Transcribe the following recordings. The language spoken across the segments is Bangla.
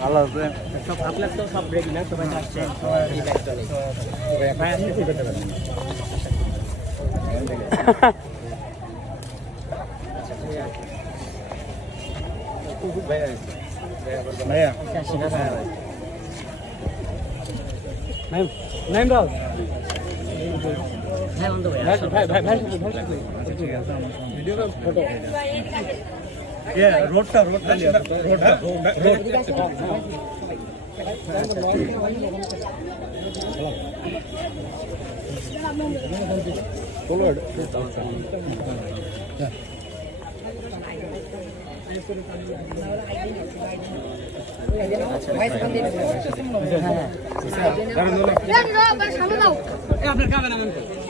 ভালো আছে সব আপনার তো সব না সবাই আসছে করতে ভাইয়া নাইম দাও ভাই ভাই ভাই আচ্ছা। ভিডিও ফটো রোডটা রোড সামনে দাও আপনার এই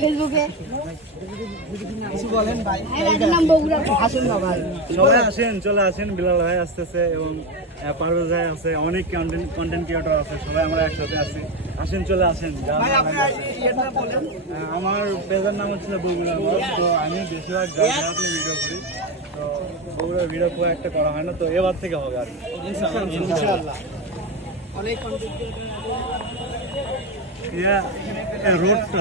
ফেসবুকে। বলেন ভাই বগুড়া আসুন না ভাই আসেন চলে আসেন। বিলাল ভাই আসতেছে এবং পারভেজ ভাই আছে। অনেক কন্টেন্ট কন্টেন্ট ক্রিয়েটর আছে। সবাই আমরা একসাথে আছি। আসেন চলে আসেন। আমার পেজের নাম হচ্ছে বগুড়া তো আমি বেশিরভাগ ভিডিও করি তো বগুড়ার ভিডিও খুব একটা করা হয় না। তো এবার থেকে হবে আর। ইনশাআল্লাহ অনেক কন্টেন্ট রোডটা